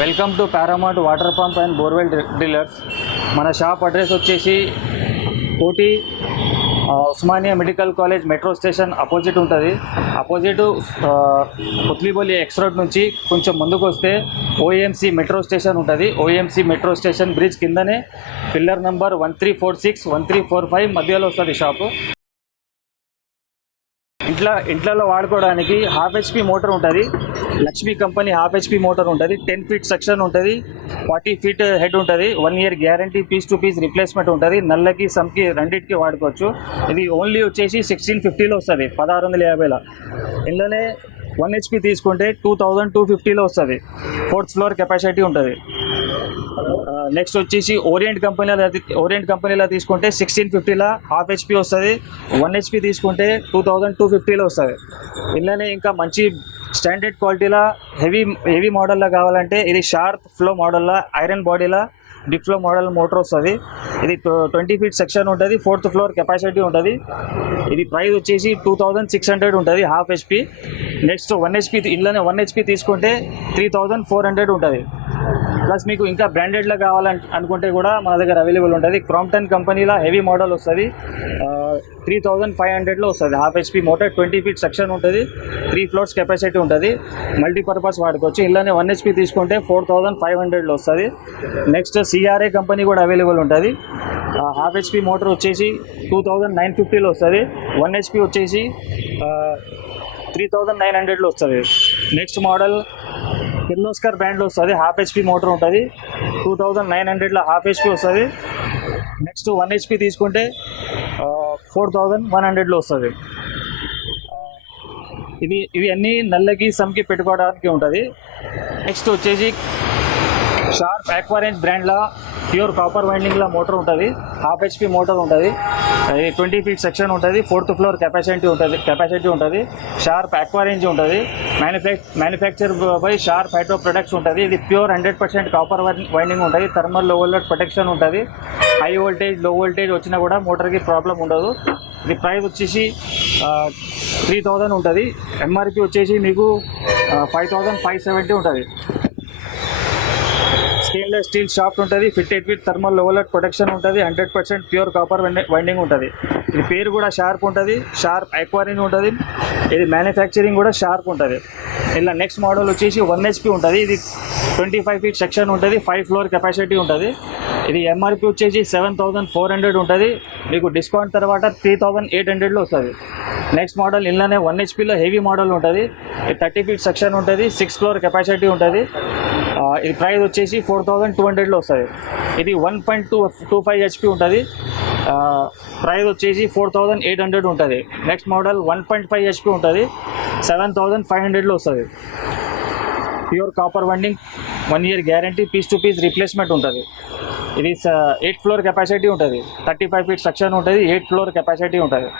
Welcome to Paramount water pump and borewell dealers. మన shop address వచ్చేసి కోటి Osmania medical college metro station opposite ఉంటుంది. Opposite పుత్లిబోలి X road నుంచి కొంచెం ముందుకు వస్తే ఓఎంసీ మెట్రో స్టేషన్ ఉంటుంది. ఓఎంసీ మెట్రో స్టేషన్ బ్రిడ్జ్ కిందనే పిల్లర్ నెంబర్ 1346, 1345 మధ్యలో వస్తుంది షాపు. ఇంట్లో వాడుకోవడానికి హాఫ్ హెచ్పి మోటార్ ఉంటుంది. Lakshmi company half HP motor ఉంటుంది. 10 ఫీట్ సెక్షన్ ఉంటుంది, 40 ఫీట్ హెడ్ ఉంటుంది. 1 year guarantee, piece to piece replacement ఉంటుంది. నల్లకి సమ్కి రెండింటికి వాడుకోవచ్చు. ఇది ఓన్లీ వచ్చేసి 1650లో వస్తుంది, 1650లో. ఇందులోనే 1 హెచ్పి తీసుకుంటే 2250లో వస్తుంది. 4th ఫ్లోర్ కెపాసిటీ ఉంటుంది. నెక్స్ట్ వచ్చేసి ఓరియంట్ కంపెనీలో తీసుకుంటే 1650లో హాఫ్ హెచ్పి వస్తుంది. 1 హెచ్పి తీసుకుంటే 2250లో వస్తుంది. ఇందులోనే ఇంకా మంచి స్టాండర్డ్ క్వాలిటీలో హెవీ మోడల్లో కావాలంటే ఇది షార్ప్ ఫ్లో మోడల్లో ఐరన్ బాడీలో డిఫ్లో మోడల్ మోటార్ వస్తుంది. ఇది 20 ఫీట్ సెక్షన్ ఉంటుంది, 4th ఫ్లోర్ కెపాసిటీ ఉంటుంది. ఇది ప్రైస్ వచ్చేసి 2600 ఉంటుంది హాఫ్ హెచ్పి. నెక్స్ట్ 1 హెచ్పి ఇందులోనే 1 హెచ్పి తీసుకుంటే 3400 ఉంటుంది. ప్లస్ మీకు ఇంకా బ్రాండెడ్లో కావాలనుకుంటే కూడా మన దగ్గర అవైలబుల్ ఉంటుంది. క్రాంప్టన్ కంపెనీలో హెవీ మోడల్ వస్తుంది, 3500లో వస్తుంది half HP motor. 20 feet section ఉంటుంది, 3 ఫ్లోర్స్ కెపాసిటీ ఉంటుంది. మల్టీపర్పస్ వాడుకోవచ్చు. ఇందులోనే 1 హెచ్పి తీసుకుంటే 4500లో వస్తుంది. నెక్స్ట్ సిఆర్ఏ కంపెనీ కూడా అవైలబుల్ ఉంటుంది. హాఫ్ హెచ్పి మోటార్ వచ్చేసి 2950లో వస్తుంది. 1 హెచ్పి వచ్చేసి 3900లో వస్తుంది. నెక్స్ట్ మోడల్ కిర్లోస్కర్ బ్రాండ్లో వస్తుంది, హాఫ్ హెచ్పి మోటార్ ఉంటుంది. 2900లో హాఫ్ హెచ్పి వస్తుంది. నెక్స్ట్ 1 హెచ్పి తీసుకుంటే 4100లో వస్తుంది. ఇవి అన్నీ నల్లకి సమ్కి పెట్టుకోవడానికి ఉంటుంది. నెక్స్ట్ వచ్చేసి షార్ప్ ఆక్వారేంజ్ బ్రాండ్లో ప్యూర్ కాపర్ వైండింగ్లో మోటార్ ఉంటుంది. హాఫ్ హెచ్పి మోటార్ ఉంటుంది. 20 ఫీట్ సెక్షన్ ఉంటుంది, 4th ఫ్లోర్ కెపాసిటీ ఉంటుంది. షార్ప్ ఆక్వారేంజ్ ఉంటుంది. Manufacture by sharp hydro products ఉంటుంది. ఇది ప్యూర్ 100% కాపర్ వైండింగ్ ఉంటుంది. థర్మల్ లో వోల్టేజ్ ప్రొటెక్షన్ ఉంటుంది. హై వోల్టేజ్ లో వోల్టేజ్ వచ్చినా కూడా మోటార్కి ప్రాబ్లం ఉండదు. ఇది ప్రైస్ వచ్చేసి 3000 ఉంటుంది. ఎంఆర్పి వచ్చేసి మీకు 5570 ఉంటుంది. స్టెయిన్లెస్ స్టీల్ షాఫ్ట్ ఉంటుంది, 58 ఫీట్ థర్మల్ ఓవర్లోడ్ ప్రొటెక్షన్ ఉంటుంది. 100% ప్యూర్ కాపర్ వైండింగ్ ఉంటుంది. ఇది పేరు కూడా షార్ప్ ఉంటుంది, షార్ప్ ఆక్వారింగ్ ఉంటుంది. ఇది మ్యానుఫ్యాక్చరింగ్ కూడా షార్ప్ ఉంటుంది. ఇలా నెక్స్ట్ మోడల్ వచ్చేసి 1 హెచ్పి ఉంటుంది. ఇది 25 ఫీట్ సెక్షన్ ఉంటుంది, 5 ఫ్లోర్ కెపాసిటీ ఉంటుంది. ఇది ఎంఆర్పి వచ్చేసి 7400 ఉంటుంది. మీకు డిస్కౌంట్ తర్వాత 3800లో వస్తుంది. నెక్స్ట్ మోడల్ ఇందులోనే 1 హెచ్పిలో హెవీ మోడల్ ఉంటుంది. ఇది 30 ఫీట్ సెక్షన్ ఉంటుంది, 6 ఫ్లోర్ కెపాసిటీ ఉంటుంది. ఇది ప్రైస్ వచ్చేసి 4200లో వస్తుంది. ఇది 1.25 హెచ్పి ఉంటుంది. ప్రైస్ వచ్చేసి 4800 ఉంటుంది. నెక్స్ట్ మోడల్ 1.5 హెచ్పి ఉంటుంది, 7500లో వస్తుంది. Pure copper winding, 1 year guarantee, piece to piece replacement ఉంటుంది. ఇది 8 ఫ్లోర్ కెపాసిటీ ఉంటుంది, 35 ఫీట్ సెక్షన్ ఉంటుంది, 8 ఫ్లోర్ కెపాసిటీ ఉంటుంది.